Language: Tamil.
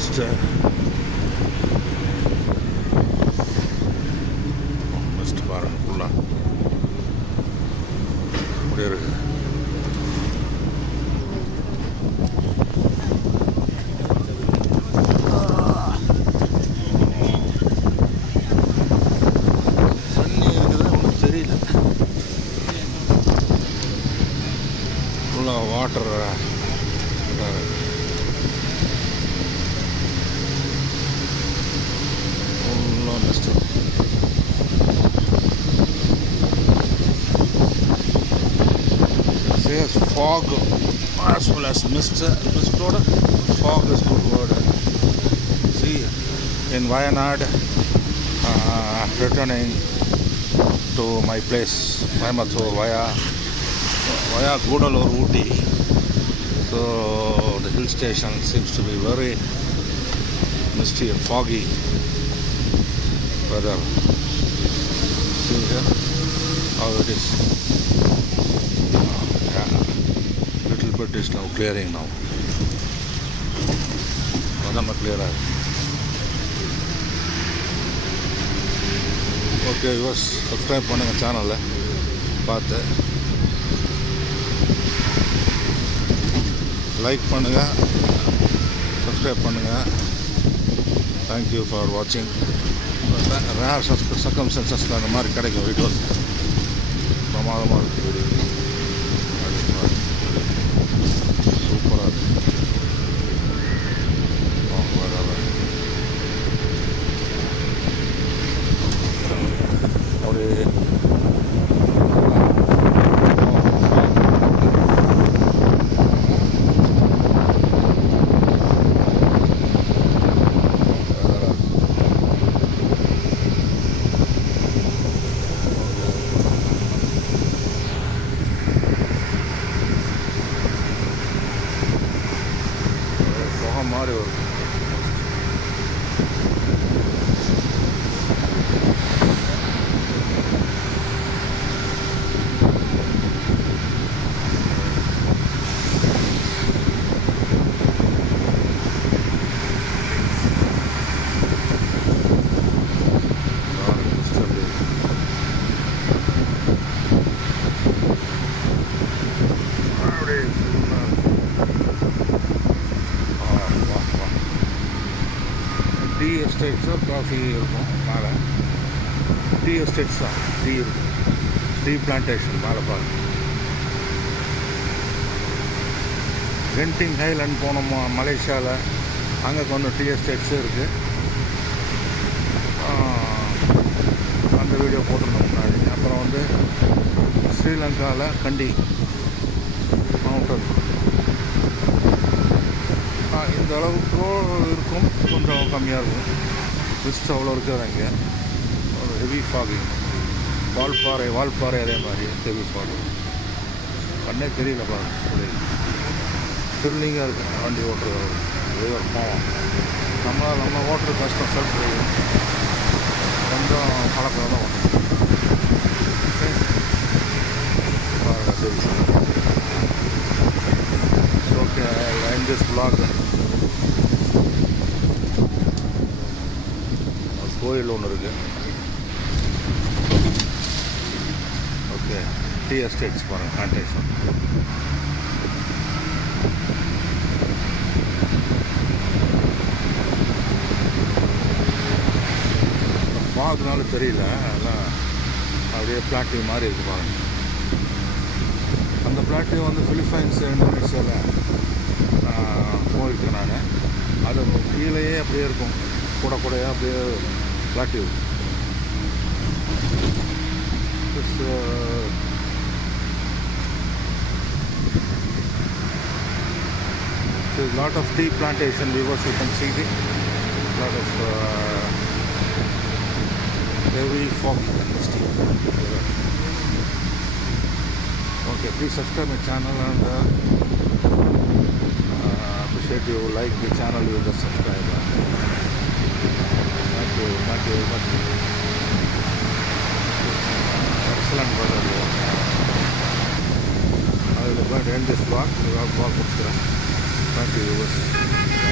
mist. Mist பாருங்க ஃபுல்லாக அப்படியே இருக்குது. தண்ணி இருக்குது ஒன்றும் தெரியல. ஃபுல்லாக வாட்டர் ஃபுல்லாக mist. There's fog as well as mist. Mistoda fog is good word. See, in Wayanad, returning to my place, Coimbatore via Gudalur, Ooty. So the hill station seems to be very misty and foggy weather. See here how it is. Little bit is now clearing now. Adama clear ஆகுது. ஓகே யூஸ் சப்ஸ்கிரைப் பண்ணுங்கள் சேனலில் பார்த்து லைக் பண்ணுங்கள், சப்ஸ்கிரைப் பண்ணுங்கள். தேங்க்யூ ஃபார் வாட்சிங். ரேர் சர்க்கம்ஸ்டன்சஸில் அந்த மாதிரி கிடைக்கும் வீடியோஸ். பிரமாதமாக இருக்குது வீடியோ. சூப்பராக இருக்குது. ஒரு மாதிரி ஒரு டீ எஸ்டேட்ஸோ காஃபி இருக்கும் மேலே. டீ எஸ்டேட்ஸ் தான், டீ இருக்கும், டீ பிளான்டேஷன் மேலே பாருங்க. கென்டிங் ஹைலேண்ட் போனோம் மலேசியாவில், அங்கே கொஞ்சம் டீ எஸ்டேட்ஸும் இருக்குது. அந்த வீடியோ போட்டிருந்தோம் முன்னாடி. அப்புறம் வந்து ஸ்ரீலங்காவில் கண்டி மவுண்டன் இந்த அளவுக்கு இருக்கும், கொஞ்சம் கம்மியாக இருக்கும். மிஸ்ட் அவ்வளோ இருக்காது அங்கே. ஒரு ஹெவி ஃபாகிங். வால்பாறை அதே மாதிரி ஹெவி ஃபாகிங். கண்ணே தெரியல பாருங்க. த்ரில்லிங்காக இருக்குது வண்டி ஓட்டுறது. டிரைவர் போவோம், நம்ம ஓட்டுறது கஷ்டம். செல்ஃப் டிரைவர் கொஞ்சம் பழக்கம் தான் ஓட்டணும். ஓகே, in this vlog கோயில் ஒன்று இருக்குது. ஓகே, டீ எஸ்டேட்ஸ் பாருங்கள், பிளான்டேஷன். ஃபாக்னால தெரியல, அதெல்லாம் அப்படியே பிளாட்டிவ் மாதிரி இருக்குது பாருங்கள். அந்த பிளாட்டிவ் வந்து பிலிப்பைன்ஸ், இந்தோனேஷியாவில் போயிருக்கேன் நான். அது கீழேயே அப்படியே இருக்கும், கூடையாக அப்படியே plateau. There's a lot of tea plantation viewers, you can see it. Lot of heavy fog and misty. Okay, please subscribe my channel and appreciate you like the channel, you just subscribe. Thank you very much. Excellent brother. I will go and end this vlog. Thank you.